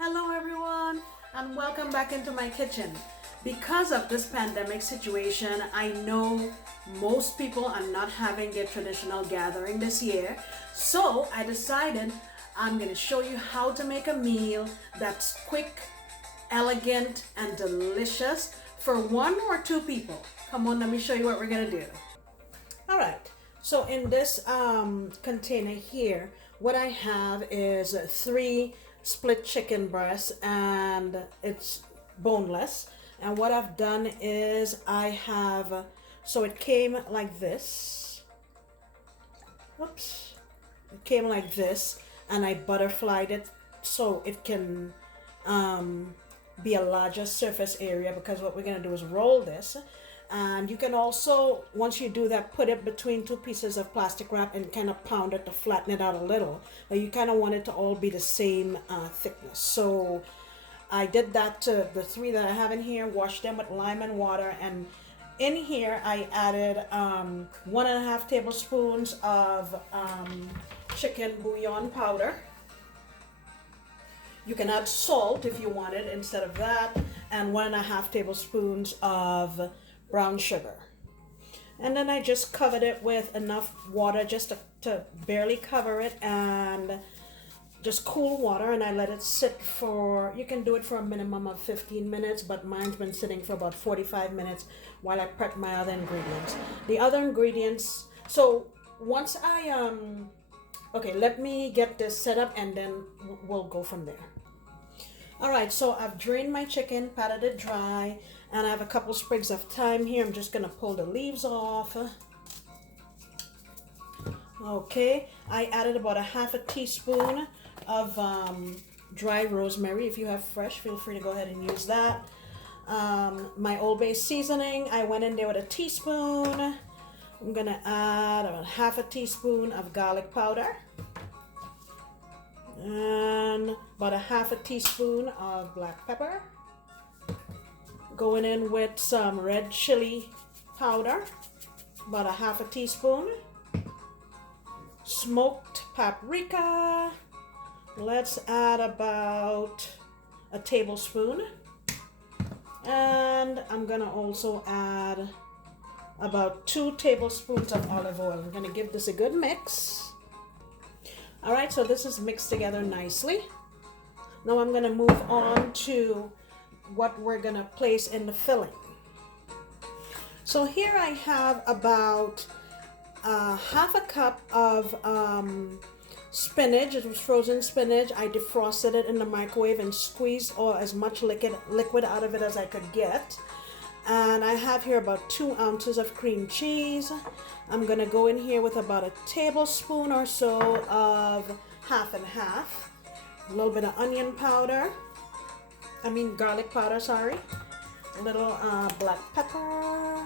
Hello everyone and welcome back into my kitchen. Because of this pandemic situation, I know most people are not having their traditional gathering this year. So I decided I'm going to show you how to make a meal that's quick, elegant, and delicious for one or two people. Come on, let me show you what we're going to do. All right, so in this container here, what I have is 3 split chicken breasts and it's boneless. And what I've done is so it came like this. Oops. It came like this and I butterflied it so it can be a larger surface area, because what we're going to do is roll this. And you can also, once you do that, put it between 2 pieces of plastic wrap and kind of pound it to flatten it out a little. But you kind of want it to all be the same thickness. So I did that to the 3 that I have in here, washed them with lime and water. And in here I added 1.5 tablespoons of chicken bouillon powder. You can add salt if you want it instead of that, and 1.5 tablespoons of brown sugar. And then I just covered it with enough water just to barely cover it, and just cool water, and I let it sit for, you can do it for a minimum of 15 minutes, but mine's been sitting for about 45 minutes while I prep my other ingredients. The other ingredients, so once okay, let me get this set up and then we'll go from there. All right, so I've drained my chicken, patted it dry, and I have a couple sprigs of thyme here. I'm just gonna pull the leaves off. Okay, I added about 1/2 teaspoon of dry rosemary. If you have fresh, feel free to go ahead and use that. My Old Bay seasoning, I went in there with a teaspoon. I'm gonna add about 1/2 teaspoon of garlic powder. And about 1/2 teaspoon of black pepper. Going in with some red chili powder, about 1/2 teaspoon. Smoked paprika, let's add about a tablespoon. And I'm gonna also add about 2 tablespoons of olive oil. I'm gonna give this a good mix. All right, so this is mixed together nicely. Now I'm gonna move on to what we're gonna place in the filling. So here I have about 1/2 cup of spinach. It was frozen spinach. I defrosted it in the microwave and squeezed as much liquid out of it as I could get. And I have here about 2 ounces of cream cheese. I'm gonna go in here with about a tablespoon or so of half and half. A little bit of onion powder. Garlic powder, sorry. A little black pepper.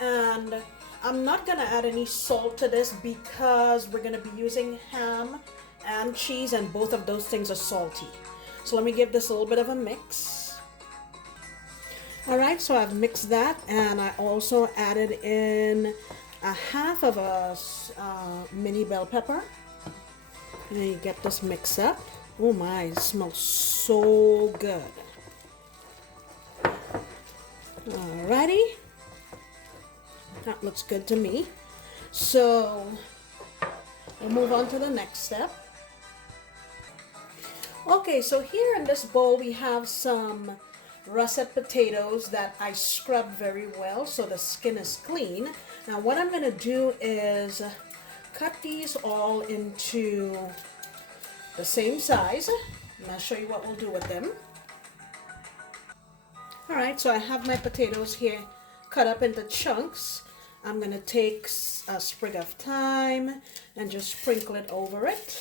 And I'm not gonna add any salt to this because we're gonna be using ham and cheese, and both of those things are salty. So let me give this a little bit of a mix. All right, so I've mixed that, and I also added in 1/2 of a mini bell pepper. And then you get this mix up. Oh my, it smells so good. Alrighty, that looks good to me. So we'll move on to the next step. Okay, so here in this bowl we have some Russet potatoes that I scrubbed very well so the skin is clean. Now what I'm going to do is cut these all into the same size, and I'll show you what we'll do with them. All right, so I have my potatoes here cut up into chunks. I'm going to take a sprig of thyme and just sprinkle it over it.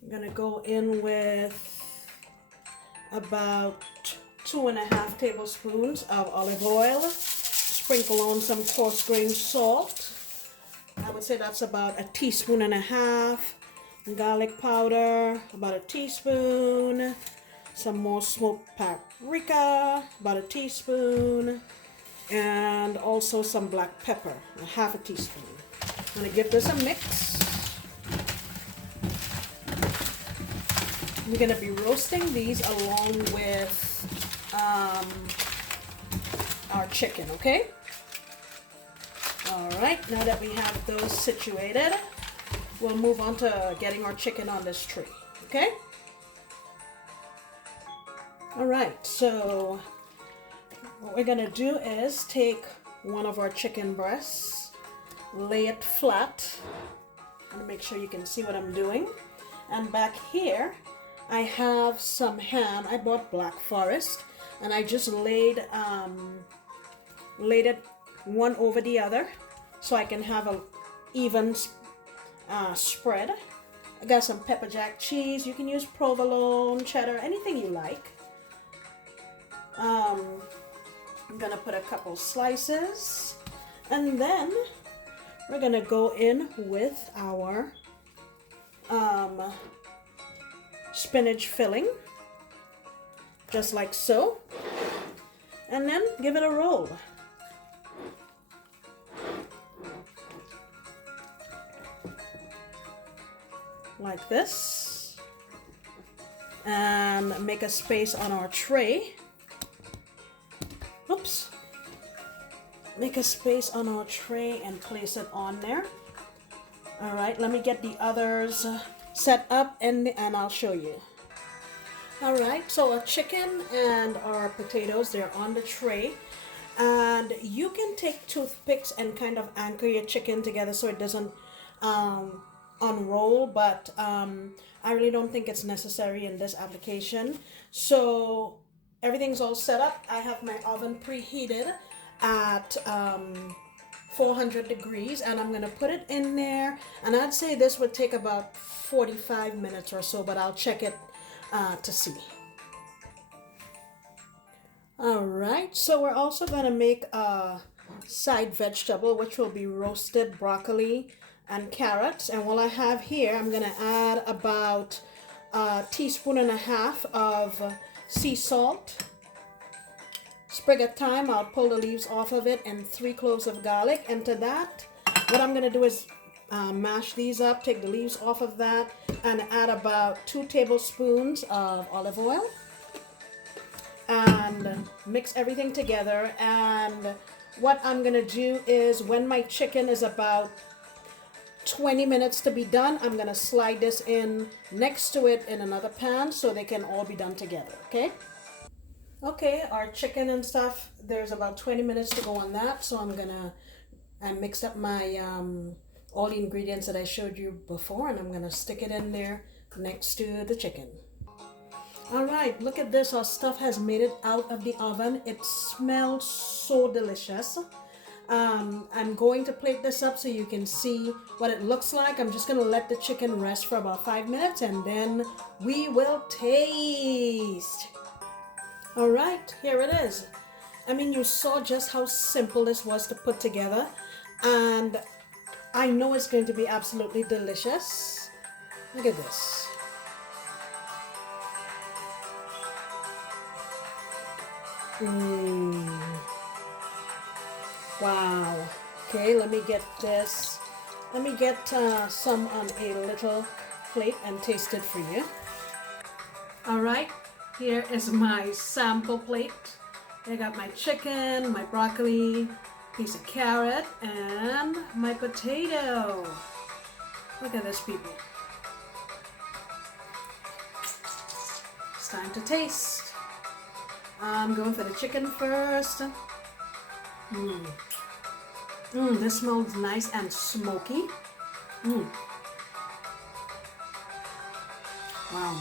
I'm going to go in with about 2.5 tablespoons of olive oil. Sprinkle on some coarse grained salt. I would say that's about 1.5 teaspoons. Garlic powder, about 1 teaspoon. Some more smoked paprika, about 1 teaspoon. And also some black pepper, 1/2 teaspoon. I'm going to give this a mix. we're going to be roasting these along with our chicken, okay? All right, now that we have those situated, we'll move on to getting our chicken on this tray, okay? All right, so what we're gonna do is take one of our chicken breasts, lay it flat. I'm gonna make sure you can see what I'm doing. And back here, I have some ham. I bought Black Forest, and I just laid it one over the other so I can have a even spread. I got some pepper jack cheese. You can use provolone, cheddar, anything you like. I'm gonna put a couple slices, and then we're gonna go in with our spinach filling, just like so, and then give it a roll. Like this, and make a space on our tray. Oops. Make a space on our tray and place it on there. All right, let me get the others set up and I'll show you. All right, so our chicken and our potatoes, they're on the tray. And you can take toothpicks and kind of anchor your chicken together so it doesn't unroll, but I really don't think it's necessary in this application. So everything's all set up. I have my oven preheated at 400 degrees, and I'm gonna put it in there, and I'd say this would take about 45 minutes or so, but I'll check it to see. All right, so we're also gonna make a side vegetable, which will be roasted broccoli and carrots. And what I have here, I'm gonna add about a teaspoon and a half of sea salt, sprig of thyme. I'll pull the leaves off of it, and 3 cloves of garlic. And to that, what I'm gonna do is mash these up, take the leaves off of that, and add about 2 tablespoons of olive oil, and mix everything together. And what I'm gonna do is, when my chicken is about 20 minutes to be done, I'm gonna slide this in next to it in another pan so they can all be done together, okay? Okay, our chicken and stuff, there's about 20 minutes to go on that, so I mixed up my all the ingredients that I showed you before, and I'm gonna stick it in there next to the chicken. All right, look at this. Our stuff has made it out of the oven. It smells so delicious. I'm going to plate this up so you can see what it looks like. I'm just going to let the chicken rest for about 5 minutes, and then we will taste. All right, here it is. I mean, you saw just how simple this was to put together, and I know it's going to be absolutely delicious. Look at this. Wow. Okay, let me get this. Let me get some on a little plate and taste it for you. All right, here is my sample plate. I got my chicken, my broccoli, piece of carrot, and my potato. Look at this, people. It's time to taste. I'm going for the chicken first. This smells nice and smoky. Wow.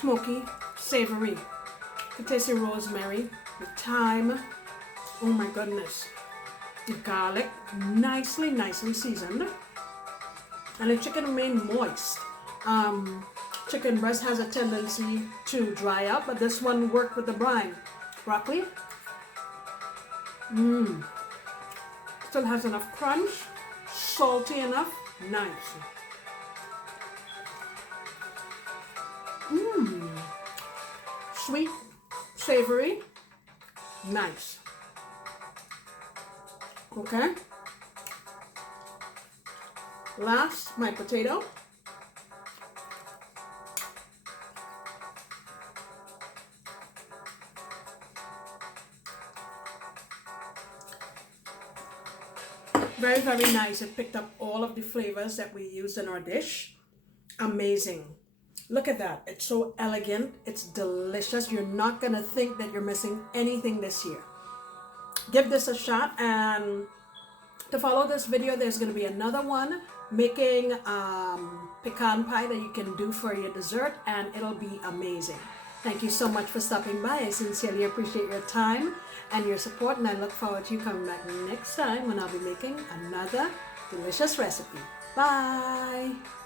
Smoky, savory. You can taste the rosemary, the thyme. Oh my goodness. The garlic, nicely seasoned. And the chicken remained moist. Chicken breast has a tendency to dry out, but this one worked with the brine. Broccoli. Still has enough crunch, salty enough, nice. Sweet, savory, nice. Okay. Last, my potato. Very, very nice. It picked up all of the flavors that we used in our dish. Amazing. Look at that. It's so elegant. It's delicious. You're not going to think that you're missing anything this year. Give this a shot, and to follow this video, there's going to be another one making pecan pie that you can do for your dessert, and it'll be amazing. Thank you so much for stopping by. I sincerely appreciate your time and your support, and I look forward to you coming back next time when I'll be making another delicious recipe. Bye!